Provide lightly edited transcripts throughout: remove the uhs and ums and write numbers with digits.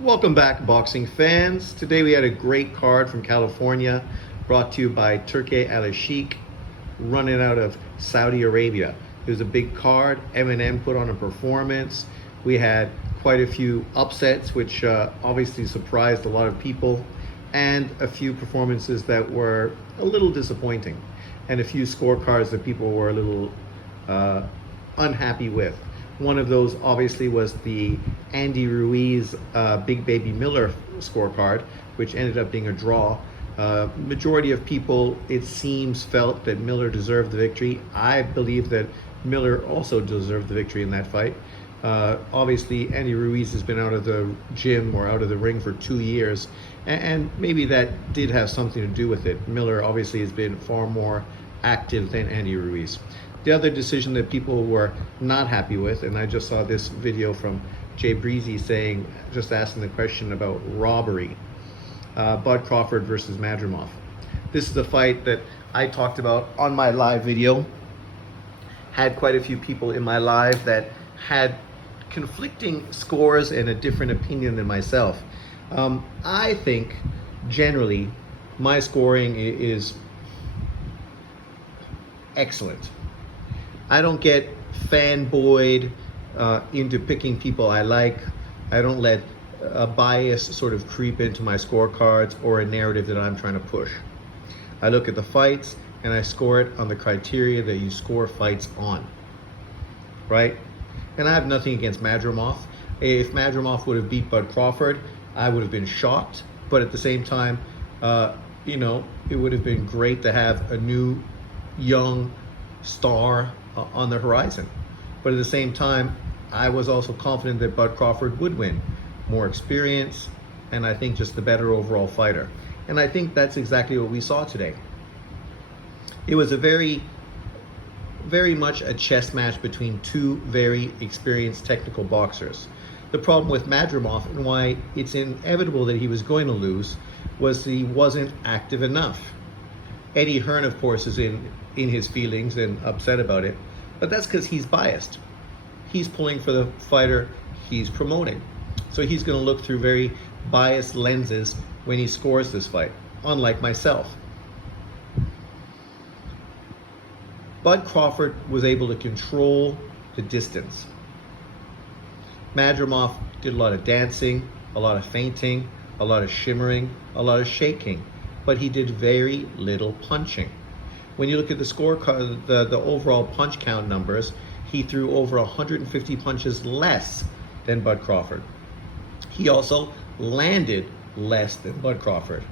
Welcome back, boxing fans. Today we had a great card from California, brought to you by Turkey Al Sheikh, running out of Saudi Arabia. It was a big card. Eminem put on a performance. We had quite a few upsets, which obviously surprised a lot of people, and a few performances that were a little disappointing, and a few scorecards that people were a little unhappy with. One of those obviously was the Andy Ruiz Big Baby Miller scorecard, which ended up being a draw. Majority of people, it seems, felt that Miller deserved the victory. I believe that Miller also deserved the victory in that fight. Obviously, Andy Ruiz has been out of the gym or out of the ring for 2 years, and maybe that did have something to do with it. Miller obviously has been far more active than Andy Ruiz. The other decision that people were not happy with, and I just saw this video from Jay Breezy saying, just asking the question about Robbery, Bud Crawford versus Madrimov. This is a fight that I talked about on my live video. Had quite a few people in my live that had conflicting scores and a different opinion than myself. I think generally my scoring is excellent. I don't get fanboyed into picking people I like. I don't let a bias sort of creep into my scorecards or a narrative that I'm trying to push. I look at the fights and I score it on the criteria that you score fights on, right? And I have nothing against Madrimov. If Madrimov would have beat Bud Crawford, I would have been shocked. But at the same time, it would have been great to have a new, young star on the horizon. But at the same time, I was also confident that Bud Crawford would win. More experience, and I think just the better overall fighter. And I think that's exactly what we saw today. It was a very much a chess match between two very experienced technical boxers. The problem with Madrimov, and why it's inevitable that he was going to lose, was he wasn't active enough. Eddie Hearn, of course, is in his feelings and upset about it, but that's because he's biased. He's pulling for the fighter he's promoting. So he's going to look through very biased lenses when he scores this fight, unlike myself. Bud Crawford was able to control the distance. Madrimov did a lot of dancing, a lot of feinting, a lot of shimmering, a lot of shaking, but he did very little punching. When you look at the scorecard, the overall punch count numbers, he threw over 150 punches less than Bud Crawford. He also landed less than Bud Crawford.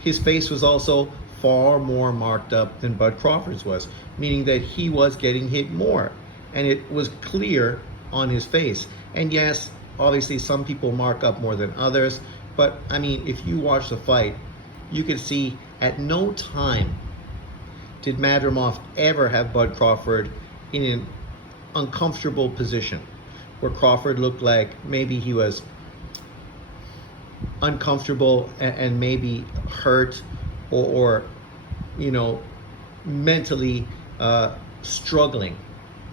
His face was also far more marked up than Bud Crawford's was, meaning that he was getting hit more, and it was clear on his face. And yes, obviously some people mark up more than others, but I mean, if you watch the fight, you can see at no time did Madrimov ever have Bud Crawford in an uncomfortable position where Crawford looked like maybe he was uncomfortable and maybe hurt or mentally struggling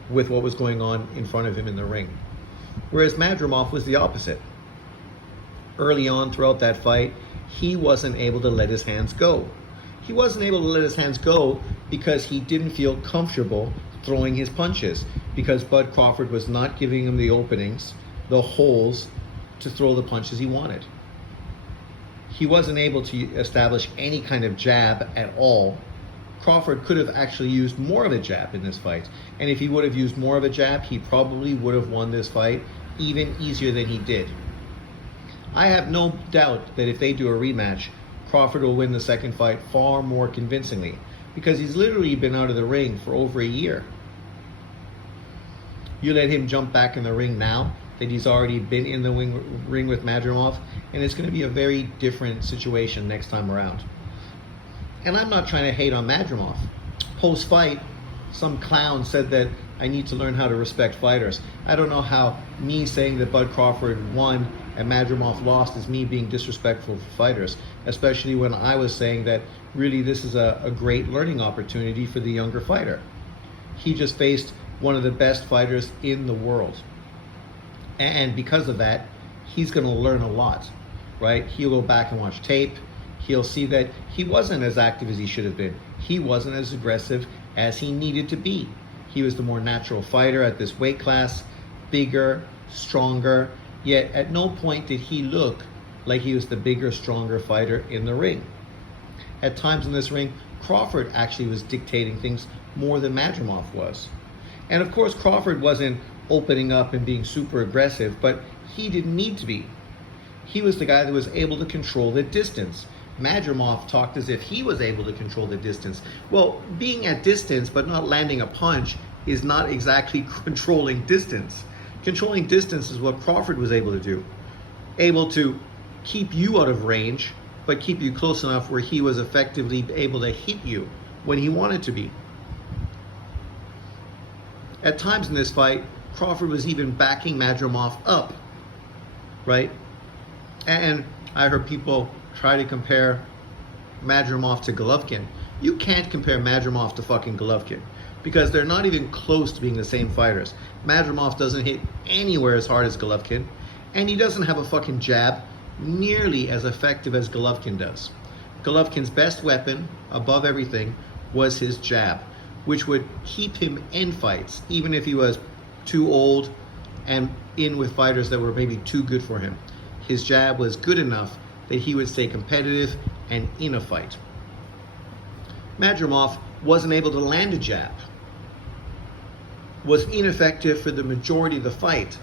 with what was going on in front of him in the ring. Whereas Madrimov was the opposite. Early on throughout that fight, he wasn't able to let his hands go. He wasn't able to let his hands go because he didn't feel comfortable throwing his punches, because Bud Crawford was not giving him the openings, the holes to throw the punches he wanted. He wasn't able to establish any kind of jab at all. Crawford could have actually used more of a jab in this fight. And if he would have used more of a jab, he probably would have won this fight even easier than he did. I have no doubt that if they do a rematch, Crawford will win the second fight far more convincingly, because he's literally been out of the ring for over a year. You let him jump back in the ring now that he's already been in the ring with Madrimov, and it's going to be a very different situation next time around. And I'm not trying to hate on Madrimov. Post-fight, some clown said that I need to learn how to respect fighters. I don't know how me saying that Bud Crawford won and Madrimov lost is me being disrespectful for fighters, especially when I was saying that really this is a great learning opportunity for the younger fighter. He just faced one of the best fighters in the world. And because of that, he's going to learn a lot, right? He'll go back and watch tape. He'll see that he wasn't as active as he should have been. He wasn't as aggressive as he needed to be. He was the more natural fighter at this weight class, bigger, stronger, yet at no point did he look like he was the bigger, stronger fighter in the ring. At times in this ring, Crawford actually was dictating things more than Madrimov was. And of course, Crawford wasn't opening up and being super aggressive, but he didn't need to be. He was the guy that was able to control the distance. Madrimov talked as if he was able to control the distance. Well, being at distance but not landing a punch is not exactly controlling distance. Controlling distance is what Crawford was able to do. Able to keep you out of range, but keep you close enough where he was effectively able to hit you when he wanted to be. At times in this fight, Crawford was even backing Madrimov up, right? And I heard people try to compare Madrimov to Golovkin. You can't compare Madrimov to fucking Golovkin because they're not even close to being the same fighters. Madrimov doesn't hit anywhere as hard as Golovkin, and he doesn't have a fucking jab nearly as effective as Golovkin does. Golovkin's best weapon, above everything, was his jab, which would keep him in fights, even if he was too old and in with fighters that were maybe too good for him. His jab was good enough that he would stay competitive and in a fight. Madrimov wasn't able to land a jab, was ineffective for the majority of the fight.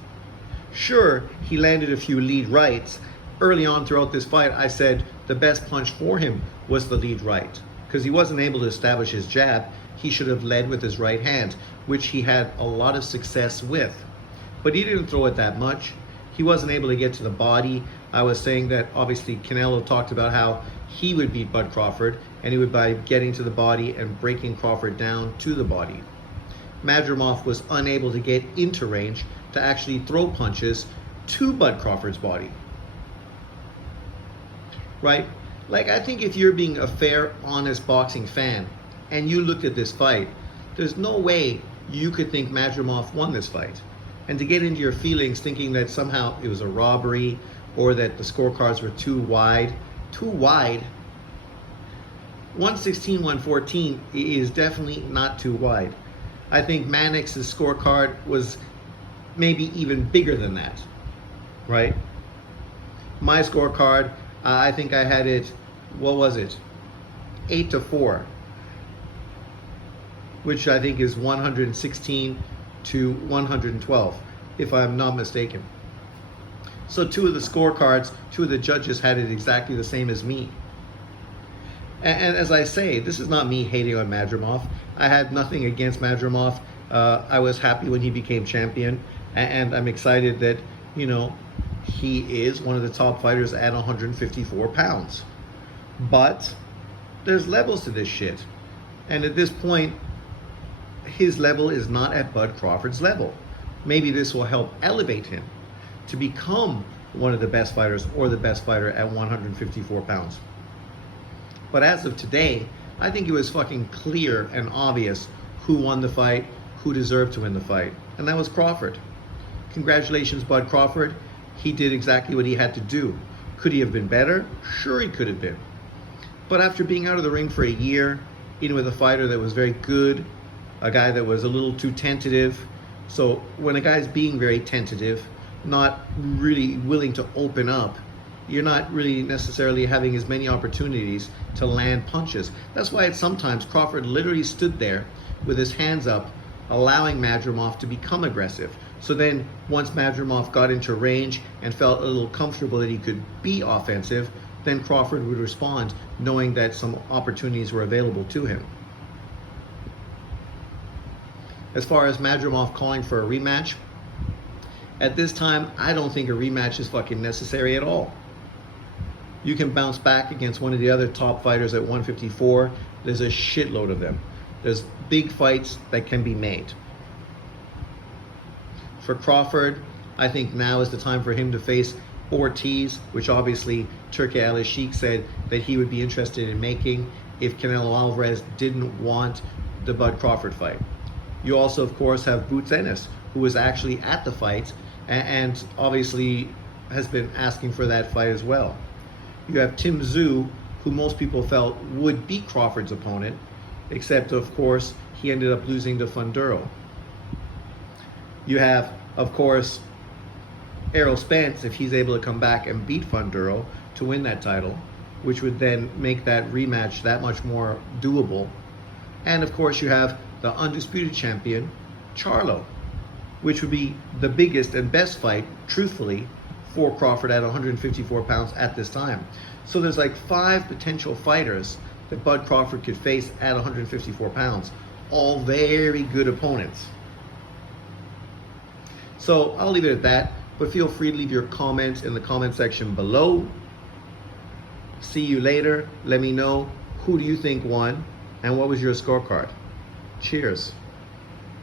Sure, he landed a few lead rights. Early on throughout this fight, I said the best punch for him was the lead right, because he wasn't able to establish his jab. He should have led with his right hand, which he had a lot of success with. But he didn't throw it that much. He wasn't able to get to the body. I was saying that obviously Canelo talked about how he would beat Bud Crawford, and he would by getting to the body and breaking Crawford down to the body. Madrimov was unable to get into range to actually throw punches to Bud Crawford's body. Right? Like, I think if you're being a fair, honest boxing fan and you looked at this fight, there's no way you could think Madrimov won this fight. And to get into your feelings thinking that somehow it was a robbery or that the scorecards were too wide. 116, 114 is definitely not too wide. I think Mannix's scorecard was maybe even bigger than that, right? My scorecard, I think I had it, what was it? 8-4, which I think is 116 to 112, if I'm not mistaken. So two of the judges had it exactly the same as me. And as I say, this is not me hating on Madrimov. I had nothing against Madrimov. I was happy when he became champion, and I'm excited that, you know, he is one of the top fighters at 154 pounds. But there's levels to this shit. And at this point, his level is not at Bud Crawford's level. Maybe this will help elevate him to become one of the best fighters or the best fighter at 154 pounds. But as of today, I think it was fucking clear and obvious who won the fight, who deserved to win the fight, and that was Crawford. Congratulations, Bud Crawford. He did exactly what he had to do. Could he have been better? Sure he could have been. But after being out of the ring for a year, in with a fighter that was very good, a guy that was a little too tentative. So when a guy's being very tentative, not really willing to open up, you're not really necessarily having as many opportunities to land punches. That's why sometimes Crawford literally stood there with his hands up, allowing Madrimov to become aggressive. So then once Madrimov got into range and felt a little comfortable that he could be offensive, then Crawford would respond, knowing that some opportunities were available to him. As far as Madrimov calling for a rematch, at this time, I don't think a rematch is fucking necessary at all. You can bounce back against one of the other top fighters at 154. There's a shitload of them. There's big fights that can be made. For Crawford, I think now is the time for him to face Ortiz, which obviously Turki Al-Sheikh said that he would be interested in making if Canelo Alvarez didn't want the Bud Crawford fight. You also, of course, have Boots Ennis, who was actually at the fight and obviously has been asking for that fight as well. You have Tim Tszyu, who most people felt would beat Crawford's opponent, except of course he ended up losing to Funduro. You have, of course, Errol Spence, if he's able to come back and beat Funduro to win that title, which would then make that rematch that much more doable. And of course you have the undisputed champion, Charlo, which would be the biggest and best fight, truthfully, for Crawford at 154 pounds at this time. So there's like 5 potential fighters that Bud Crawford could face at 154 pounds, all very good opponents. So I'll leave it at that, but feel free to leave your comments in the comment section below. See you later. Let me know, who do you think won and what was your scorecard? Cheers.